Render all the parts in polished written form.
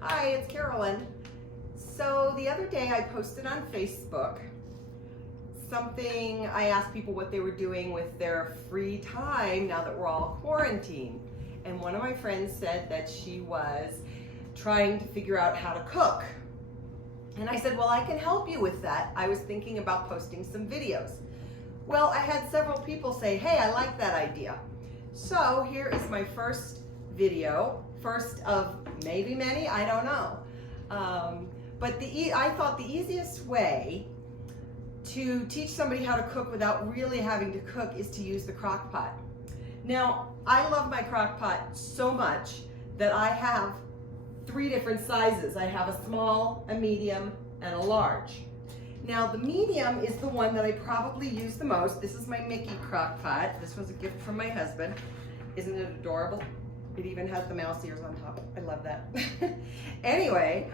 Hi, it's Carolyn. So the other day I posted on Facebook something. I asked people what they were doing with their free time now that we're all quarantined. And one of my friends said that she was trying to figure out how to cook. And I said, well, I can help you with that. I was thinking about posting some videos. Well, I had several people say, hey, I like that idea. So here is my first video, first of maybe many, I don't know. But I thought the easiest way to teach somebody how to cook without really having to cook is to use the crock pot. Now, I love my crock pot so much that I have 3 different sizes. I have a small, a medium, and a large. Now, the medium is the one that I probably use the most. This is my Mickey crock pot. This was a gift from my husband. Isn't it adorable? It even has the mouse ears on top. I love that. Anyway,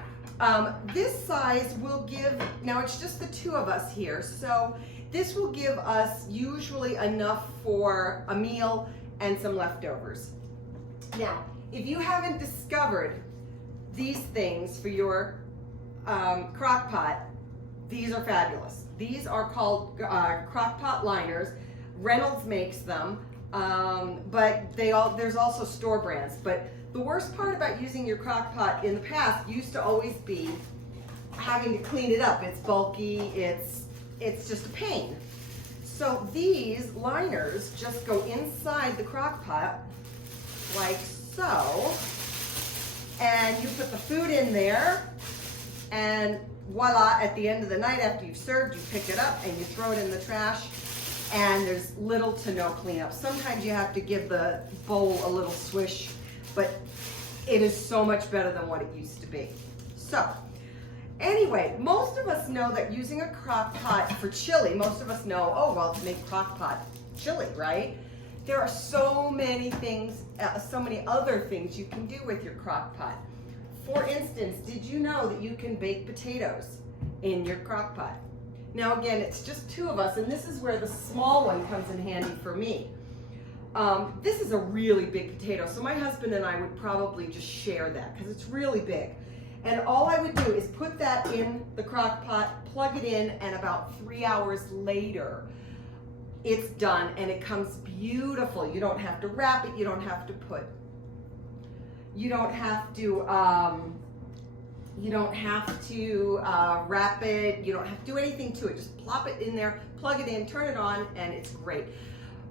this size will give, now it's just the 2 of us here, so this will give us usually enough for a meal and some leftovers. Now, if you haven't discovered these things for your crock pot, these are fabulous. These are called Crockpot Liners. Reynolds makes them. But there's also store brands. But the worst part about using your crock pot in the past used to always be having to clean it up. It's bulky, it's just a pain. So these liners just go inside the crock pot like so, and you put the food in there, and voila, at the end of the night after you've served, you pick it up and you throw it in the trash. And there's little to no cleanup. Sometimes you have to give the bowl a little swish, but it is so much better than what it used to be. So, anyway, most of us know that using a crock pot for chili, most of us know, oh, well, to make crock pot chili, right? There are so many things, so many other things you can do with your crock pot. For instance, did you know that you can bake potatoes in your crock pot? Now again, it's just 2 of us, and this is where the small one comes in handy for me. This is a really big potato, so my husband and I would probably just share that because it's really big. And all I would do is put that in the crock pot, plug it in, and about 3 hours later, it's done, and it comes beautiful. You don't have to wrap it, you don't have to wrap it, you don't have to do anything to it. Just plop it in there, plug it in, turn it on, and it's great.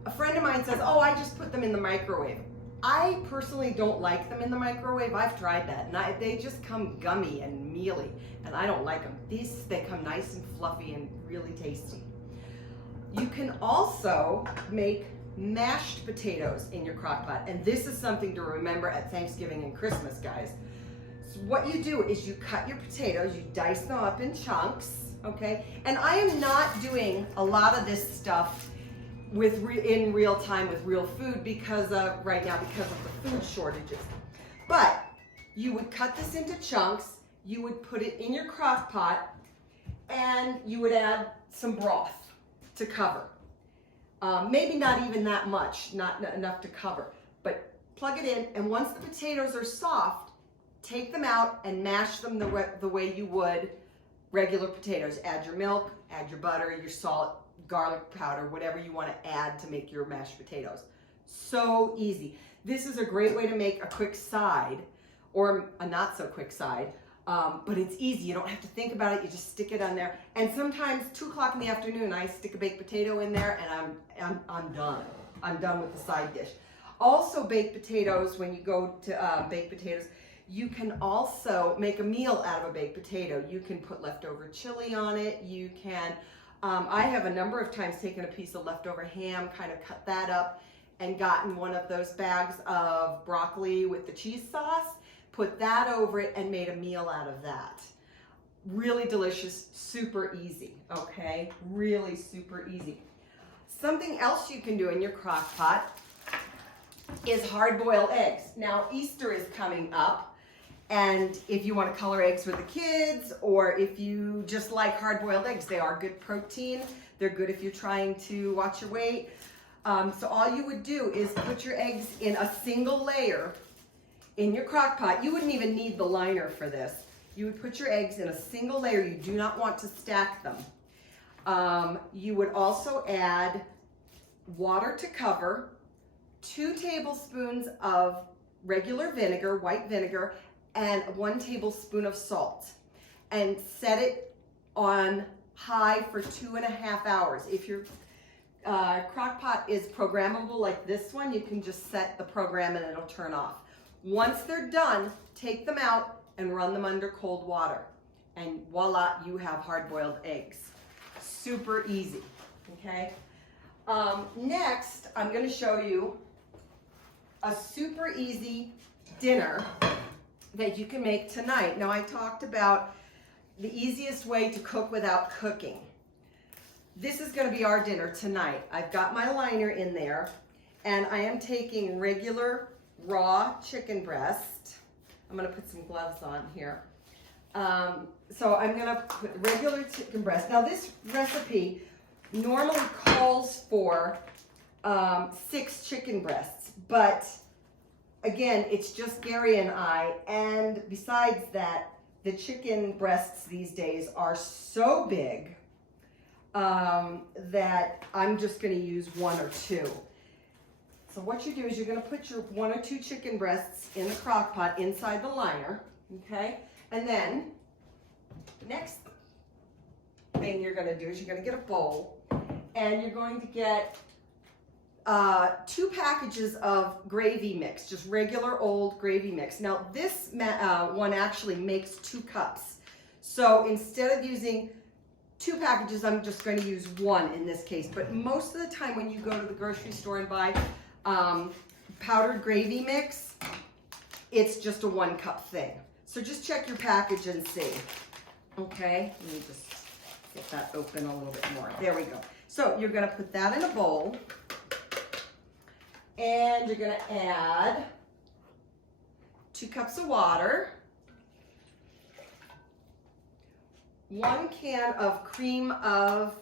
A friend of mine says, oh, I just put them in the microwave. I personally don't like them in the microwave. I've tried that, and they just come gummy and mealy, and I don't like them. They come nice and fluffy and really tasty. You can also make mashed potatoes in your crock pot, and this is something to remember at Thanksgiving and Christmas, guys. So what you do is you cut your potatoes, you dice them up in chunks, okay? And I am not doing a lot of this stuff in real time with real food right now because of the food shortages. But you would cut this into chunks, you would put it in your crock pot, and you would add some broth to cover. Maybe not even that much, not enough to cover, but plug it in, and once the potatoes are soft, take them out and mash them the way you would regular potatoes. Add your milk, add your butter, your salt, garlic powder, whatever you want to add to make your mashed potatoes. So easy. This is a great way to make a quick side, or a not so quick side, but it's easy. You don't have to think about it. You just stick it on there. And sometimes 2 o'clock in the afternoon, I stick a baked potato in there, and I'm done. I'm done with the side dish. Also, baked potatoes, when you go to bake potatoes, you can also make a meal out of a baked potato. You can put leftover chili on it. You can, I have a number of times taken a piece of leftover ham, kind of cut that up, and gotten one of those bags of broccoli with the cheese sauce, put that over it, and made a meal out of that. Really delicious, super easy, okay? Really super easy. Something else you can do in your crock pot is hard-boiled eggs. Now, Easter is coming up, and if you want to color eggs for the kids, or if you just like hard-boiled eggs, they are good protein. They're good if you're trying to watch your weight. So all you would do is put your eggs in a single layer in your crock pot, you wouldn't even need the liner for this. You would put your eggs in a single layer. You do not want to stack them. You would also add water to cover, 2 tablespoons of regular vinegar, white vinegar, and 1 tablespoon of salt, and set it on high for 2.5 hours. If your crock pot is programmable like this one, you can just set the program and it'll turn off. Once they're done, take them out and run them under cold water. And voila, you have hard-boiled eggs. Super easy, okay? Next, I'm gonna show you a super easy dinner that you can make tonight. Now, I talked about the easiest way to cook without cooking. This is gonna be our dinner tonight. I've got my liner in there, and I am taking regular raw chicken breast. I'm gonna put some gloves on here. So I'm gonna put regular chicken breast. Now, this recipe normally calls for 6 chicken breasts, but again, it's just Gary and I, and besides that, the chicken breasts these days are so big that I'm just gonna use 1 or 2. So what you do is you're gonna put your 1 or 2 chicken breasts in the crock pot inside the liner, okay? And then the next thing you're gonna do is you're gonna get a bowl, and you're going to get 2 packages of gravy mix, just regular old gravy mix. Now this one actually makes 2 cups. So instead of using 2 packages, I'm just going to use 1 in this case. But most of the time when you go to the grocery store and buy powdered gravy mix, it's just a 1 cup thing. So just check your package and see. Okay, let me just get that open a little bit more. There we go. So you're gonna put that in a bowl, and you're gonna add 2 cups of water, 1 can of cream of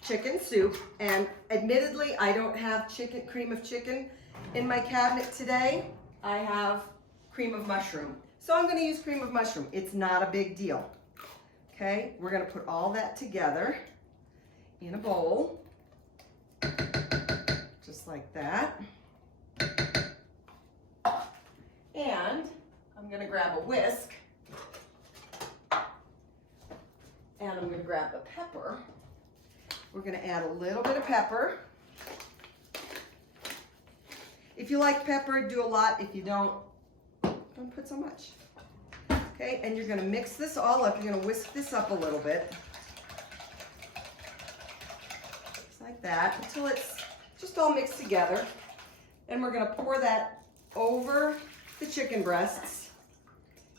chicken soup, and admittedly, I don't have cream of chicken in my cabinet today. I have cream of mushroom. So I'm gonna use cream of mushroom. It's not a big deal. Okay, we're gonna put all that together in a bowl, just like that. And I'm gonna grab a whisk, and I'm gonna grab the pepper. We're gonna add a little bit of pepper. If you like pepper, do a lot. If you don't put so much. Okay, and you're gonna mix this all up. You're gonna whisk this up a little bit. Just like that, until it's just all mixed together. And we're gonna pour that over the chicken breasts,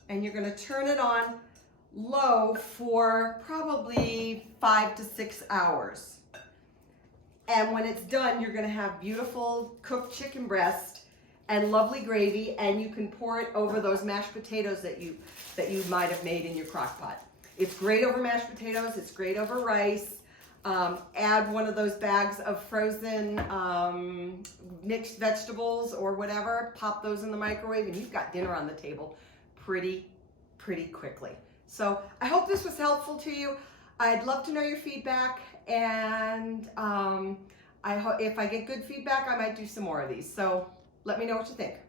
and you're gonna turn it on low for probably 5 to 6 hours. And when it's done, you're gonna have beautiful cooked chicken breast and lovely gravy, and you can pour it over those mashed potatoes that you might have made in your crock pot. It's great over mashed potatoes, it's great over rice. Add one of those bags of frozen mixed vegetables or whatever, pop those in the microwave, and you've got dinner on the table pretty quickly. So I hope this was helpful to you. I'd love to know your feedback, and if I get good feedback, I might do some more of these. So let me know what you think.